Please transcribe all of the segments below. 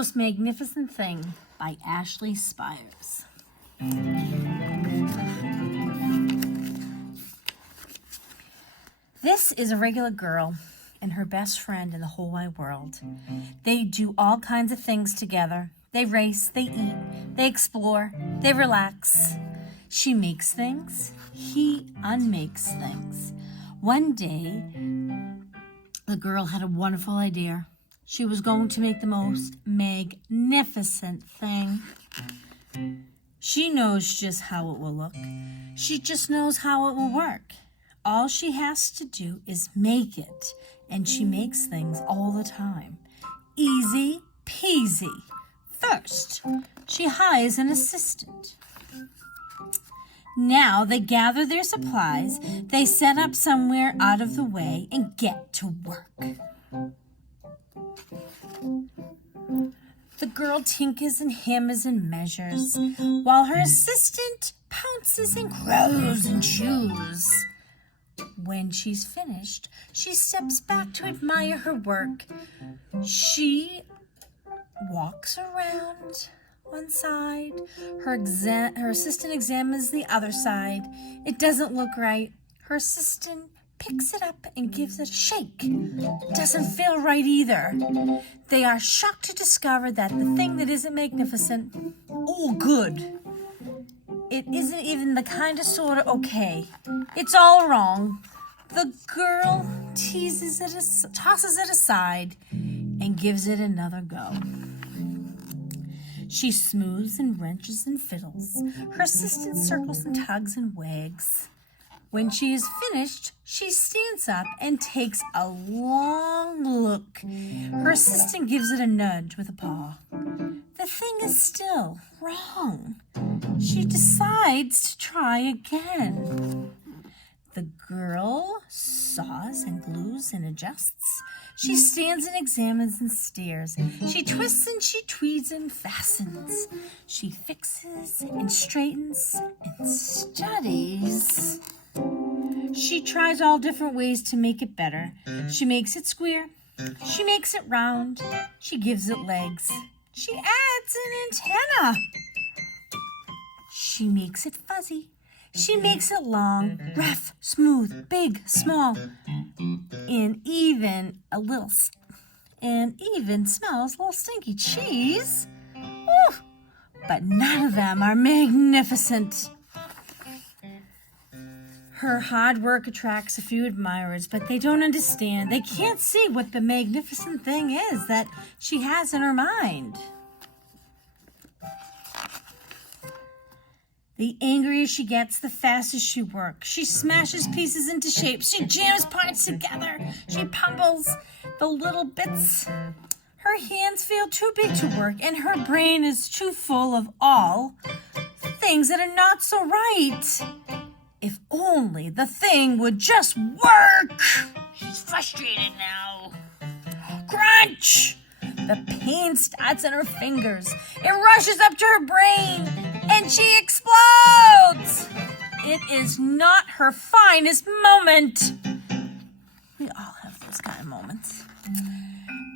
Most Magnificent Thing by Ashley Spires. This is a regular girl and her best friend in the whole wide world. They do all kinds of things together. They race, they eat, they explore, they relax. She makes things, he unmakes things. One day, the girl had a wonderful idea. She was going to make the most magnificent thing. She knows just how it will look. She just knows how it will work. All she has to do is make it, and she makes things all the time. Easy peasy. First, she hires an assistant. Now they gather their supplies, they set up somewhere out of the way, and get to work. The girl tinkers and hammers and measures, while her assistant pounces and grows and chews. When she's finished, she steps back to admire her work. She walks around one side. Her assistant examines the other side. It doesn't look right. Her assistant picks it up and gives it a shake. It doesn't feel right either. They are shocked to discover that the thing that isn't magnificent, all good, it isn't even the kind of sort of okay. It's all wrong. The girl tosses it aside and gives it another go. She smooths and wrenches and fiddles. Her assistant circles and tugs and wags. When she is finished, she stands up and takes a long look. Her assistant gives it a nudge with a paw. The thing is still wrong. She decides to try again. The girl saws and glues and adjusts. She stands and examines and stares. She twists and she tweeds and fastens. She fixes and straightens and studies. She tries all different ways to make it better. She makes it square. She makes it round. She gives it legs. She adds an antenna. She makes it fuzzy. She makes it long, rough, smooth, big, small, and even smells a little stinky cheese. Ooh, but none of them are magnificent. Her hard work attracts a few admirers, but they don't understand. They can't see what the magnificent thing is that she has in her mind. The angrier she gets, the faster she works. She smashes pieces into shape. She jams parts together. She pummels the little bits. Her hands feel too big to work, and her brain is too full of all things that are not so right. If only the thing would just work. She's frustrated now. Crunch! The pain starts in her fingers. It rushes up to her brain, and she explodes. It is not her finest moment. We all have those kind of moments.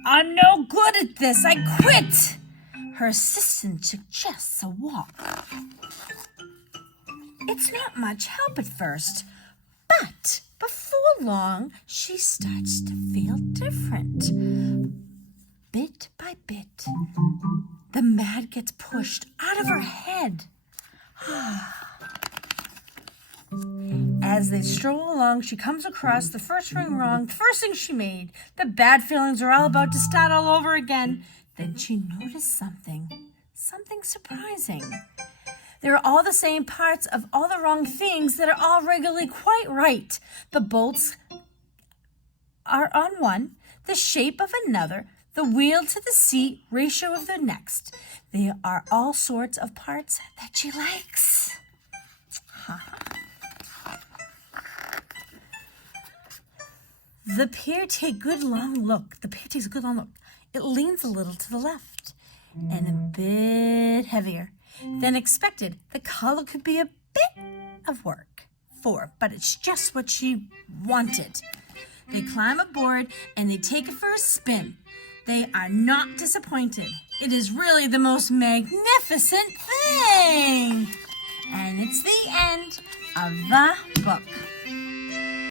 I'm no good at this. I quit. Her assistant suggests a walk. It's not much help at first, but before long, she starts to feel different. Bit by bit, the mat gets pushed out of her head. As they stroll along, she comes across the first ring wrong, the first thing she made. The bad feelings are all about to start all over again. Then she noticed something surprising. There are all the same parts of all the wrong things that are all regularly quite right. The bolts are on one, the shape of another, the wheel to the seat ratio of the next. There are all sorts of parts that she likes. The pair takes a good long look. It leans a little to the left and a bit heavier than expected. The color could be a bit of work but it's just what she wanted. They climb aboard and they take it for a spin. They are not disappointed. It is really the most magnificent thing. And it's the end of the book.